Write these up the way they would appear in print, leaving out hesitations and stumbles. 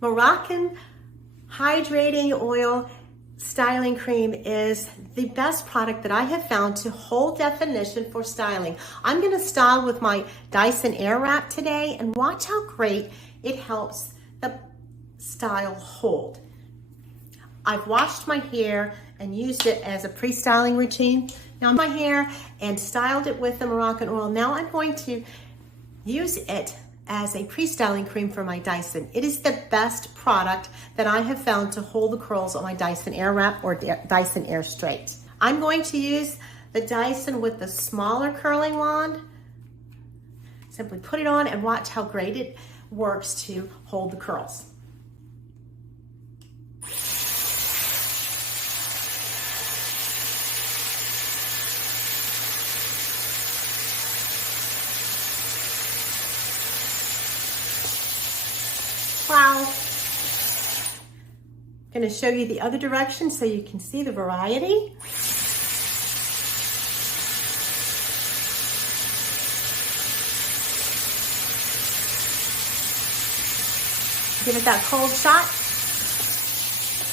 Moroccan hydrating oil styling cream is the best product that I have found to hold definition for styling. I'm going to style with my Dyson Airwrap today, and watch how great it helps the style hold. I've washed my hair and used it as a pre-styling routine. Now my hair and styled it with the Moroccan oil. Now I'm going to use it as a pre-styling cream for my Dyson. It is the best product that I have found to hold the curls on my Dyson Airwrap or Dyson Air Straight. I'm going to use the Dyson with the smaller curling wand. Simply put it on and watch how great it works to hold the curls. Wow. I'm going to show you the other direction so you can see the variety. Give it that cold shot.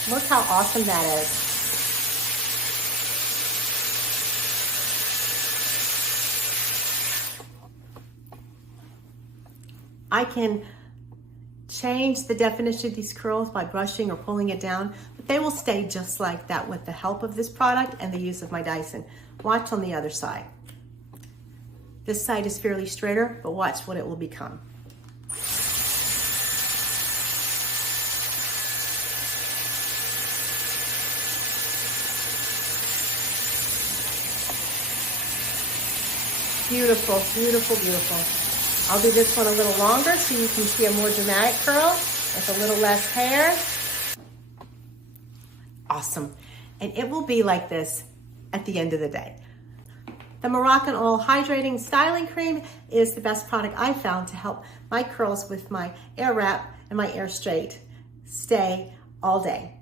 Look how awesome that is. I can change the definition of these curls by brushing or pulling it down, but they will stay just like that with the help of this product and the use of my Dyson. Watch on the other side. This side is fairly straighter, but watch what it will become. Beautiful, beautiful, beautiful. I'll do this one a little longer so you can see a more dramatic curl with a little less hair. Awesome. And it will be like this at the end of the day. The Moroccan Oil Hydrating Styling Cream is the best product I found to help my curls with my Airwrap and my Air Straight stay all day.